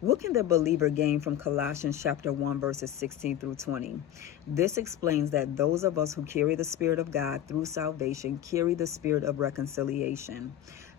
What can the believer gain from Colossians chapter 1 verses 16 through 20? This explains that those of us who carry the Spirit of God through salvation carry the spirit of reconciliation.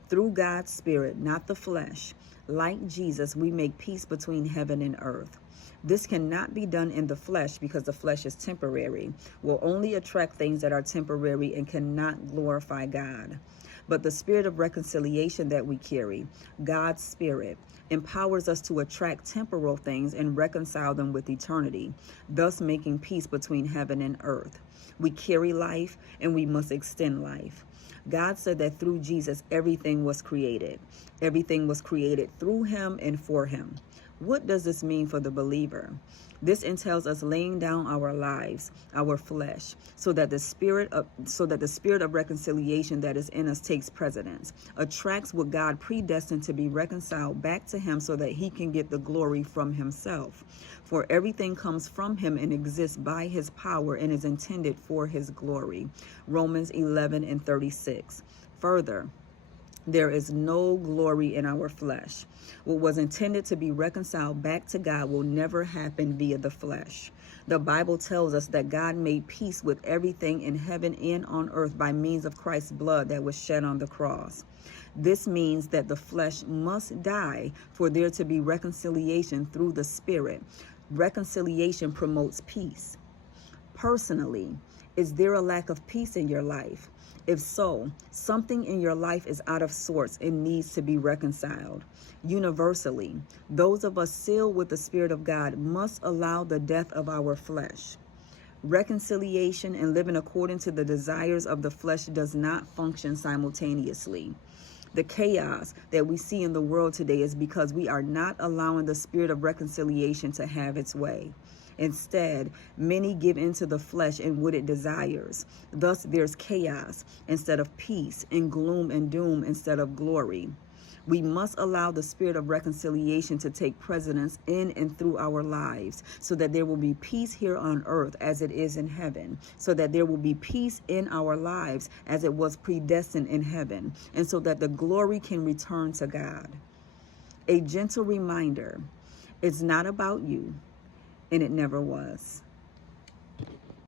Through God's Spirit, not the flesh, like Jesus, we make peace between heaven and earth. This cannot be done in the flesh because the flesh is temporary, will only attract things that are temporary and cannot glorify God. But the spirit of reconciliation that we carry, God's Spirit, empowers us to attract temporal things and reconcile them with eternity, thus making peace between heaven and earth. We carry life and we must extend life. God said that through Jesus, everything was created. Everything was created through him and for him. What does this mean for the believer? This entails us laying down our lives, our flesh, so that the spirit of reconciliation that is in us takes precedence, attracts what God predestined to be reconciled back to him so that he can get the glory from himself. For everything comes from him and exists by his power and is intended for his glory. Romans 11:36. Further, there is no glory in our flesh. What was intended to be reconciled back to God will never happen via the flesh. The Bible tells us that God made peace with everything in heaven and on earth by means of Christ's blood that was shed on the cross. This means that the flesh must die for there to be reconciliation through the Spirit. Reconciliation promotes peace. Personally, is there a lack of peace in your life? If so, something in your life is out of sorts and needs to be reconciled. Universally, those of us sealed with the Spirit of God must allow the death of our flesh. Reconciliation and living according to the desires of the flesh does not function simultaneously. The chaos that we see in the world today is because we are not allowing the spirit of reconciliation to have its way. Instead, many give into the flesh and what it desires. Thus, there's chaos instead of peace, and gloom and doom instead of glory. We must allow the spirit of reconciliation to take precedence in and through our lives so that there will be peace here on earth as it is in heaven, so that there will be peace in our lives as it was predestined in heaven, and so that the glory can return to God. A gentle reminder, it's not about you, and it never was.